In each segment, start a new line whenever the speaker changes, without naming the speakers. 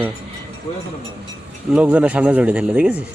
তো লোকজনের সামনে জড়িয়ে ধরলে দেখেছিস?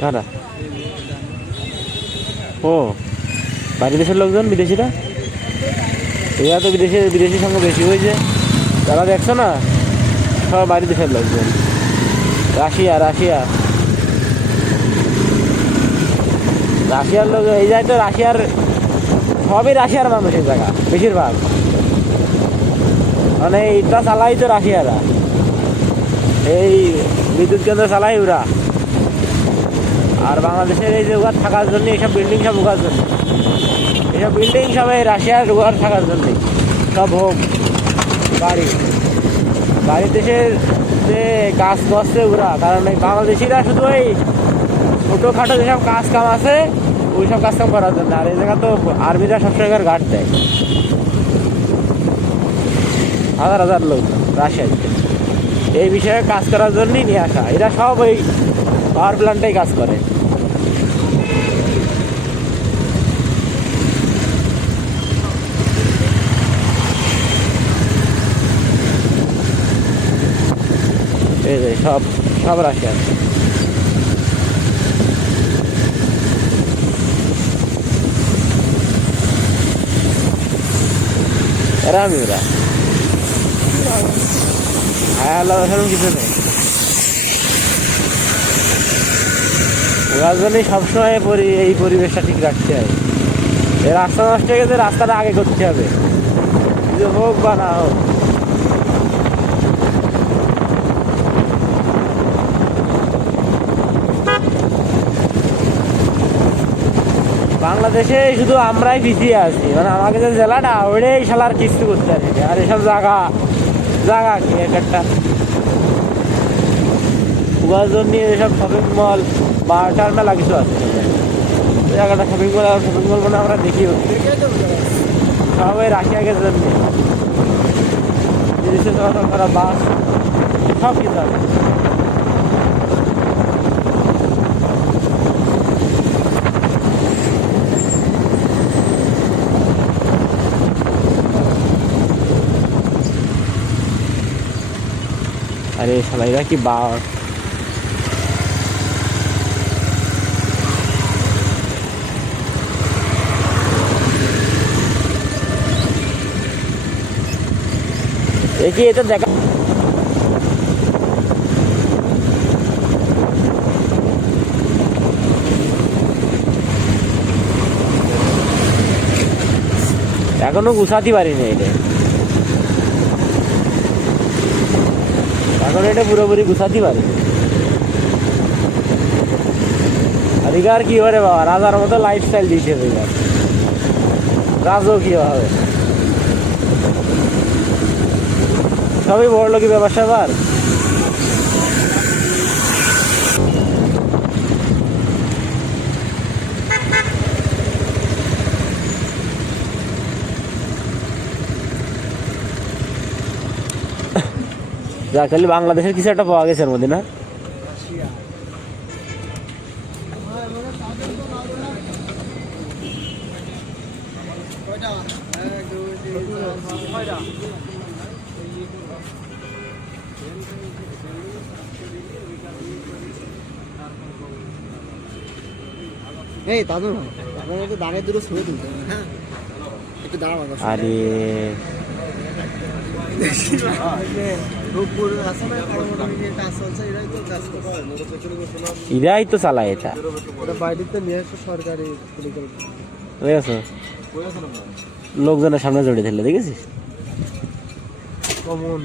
কারা ও বাইরে দেশের লোকজন, বিদেশিরা? এরা তো বিদেশে বিদেশির সঙ্গে বেশি হয়েছে তারা দেখছ না? সব বাইরে দেশের লোকজন। Russia Russia. রাশিয়ার লোক, এই জায়গায় তো রাশিয়ার, সবই রাশিয়ার মানুষের জায়গা, বেশিরভাগ। মানে ইটা চালাই তো রাশিয়ারা। এই বিদ্যুৎ কেন্দ্র চালাই ওরা। আর বাংলাদেশের এই যে উগার থাকার জন্য, এইসব বিল্ডিং সব উগার জন্য। এইসব বিল্ডিং সব এই রাশিয়ার উগার থাকার জন্যে। সব হোম বাড়ি। বাড়ি দেশের যে কাজ করছে ওরা কারণ এই বাংলাদেশিরা শুধু ওই ছোটোখাটো যেসব কাজ কাম আছে ওই সব কাজ কাম করার জন্য। আর এই জায়গা তো আর্মিরা সবসময় গার্ড দেয়। হাজার হাজার লোক রাশিয়ায়। এই বিষয়ে কাজ করার জন্যই নিয়ে আসা। এরা সব ওই পাওয়ার প্ল্যান্টেই কাজ করে। এই যে সব সব রাশিয়ান এরা আমি ওরা আল্লাহ কিছু নেই। ওরা জন্যই সবসময় পরি, এই পরিবেশটা ঠিক রাখতে হয়। এই রাস্তা নষ্ট হয়ে গেছে, রাস্তাটা আগে করতে হবে। হোক বা না হোক। বাংলাদেশে শুধু আমরাই পিছিয়ে আছি। মানে আমাকে যে জেলাটা, ওইটাই শালার কিস্তি করতে আছে আর এসব জায়গা জায়গা কি এক একটা? উপার্জন নিয়ে এসব শপিং মল বা টার্মেলা কিছু আছে। জায়গাটা শপিং মল আর শপিং মল মানে আমরা দেখি সব ওই রাশিয়াকে জন্য বাস সব কিছু আছে। আরে শালাইরা কি বা কি এটা দেখা এখনও গুছাতে পারিনি এটা। এখন এটা পুরোপুরি গুছাতে পারি আর এবার কি করে বাবা রাজার মতো লাইফস্টাইল দিয়েছে এবার রাজকীয় হবে সবই বড় লোকই ব্যবসা এবার যা খালি বাংলাদেশের কিছু একটা পাওয়া গেছে এর মধ্যে না?
এই দাদু আপনার দাঁড়িয়ে দুটো তুলতে হবে, হ্যাঁ? একটু
আরে ইরাই তো চালায় এটা। লোকজনের সামনে জড়িয়ে দিলে দেখেছিস?
কমন।